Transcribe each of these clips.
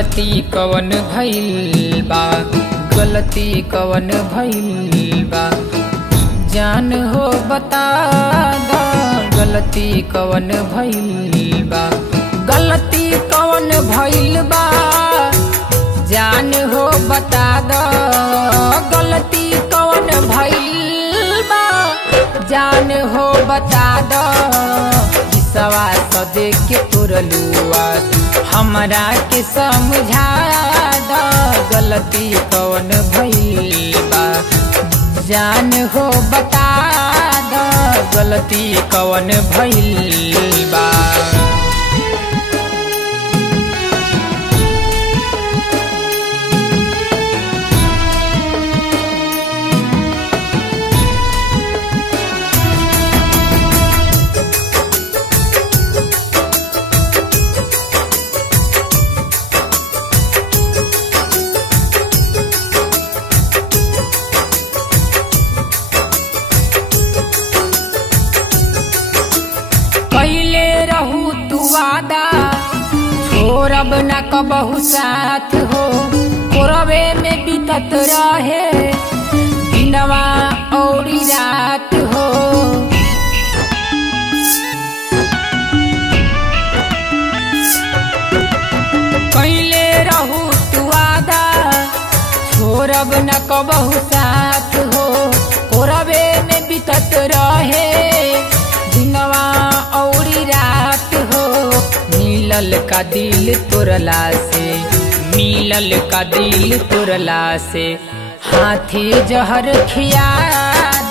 गलती कवन भइल बा, गलती कवन भइल बा, जान हो बता दा गलती कवन भइल बा, गलती कवन भइल बा, जान हो बता दा गलती कवन भइल बा, जान हो बता दा विश्वास दे के तोरलुआ हमरा के समझा दा गलती कवन भइल बा, जान हो बता दा गलती कवन भइल बा। पहले रहू तू वादा छोड़ब न कबहू साथ हो, कोरबे में बीतत रहे दिनवा और रात हो। पहले रहू तू वादा छोड़ब न कबहू साथ हो, कोरबे में बीतत रहे दिनवा औरी रात हो। मिलल का दिल तोरला से, मिलल का दिल तोरला से हाथी जहर खिया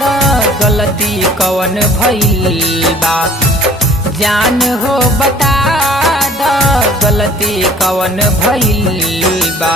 दा गलती कवन भइल बा, जान हो बता दा गलती कवन भइल बा।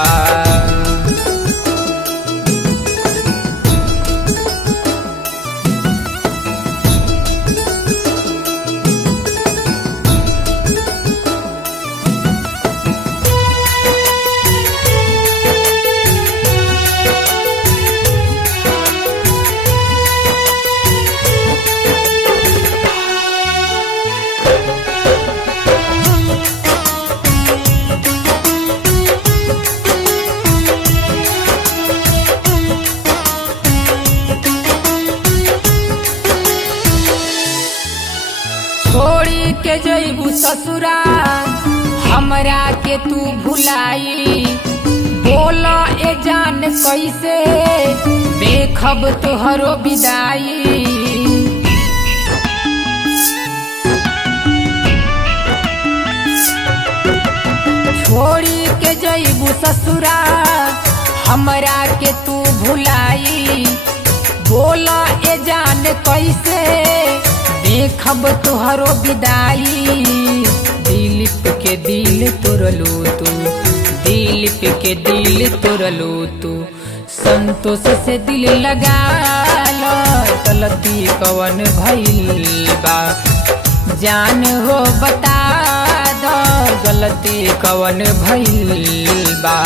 छोड़ी के जइबू ससुरा हमरा के तू भुलाई, बोला ए जान कैसे देखब तोहरो विदाई। छोड़ी के जइबू ससुरा हमरा के तू भुलाई, बोला ए जान कैसे देखब तोहरो विदाई। दिलीप के दिल तोरलू तू, दिलीप के दिल तोरलू तू, संतोष से दिल लगा लो गलती कवन भइल बा, जान हो बता दो गलती कवन भइल बा।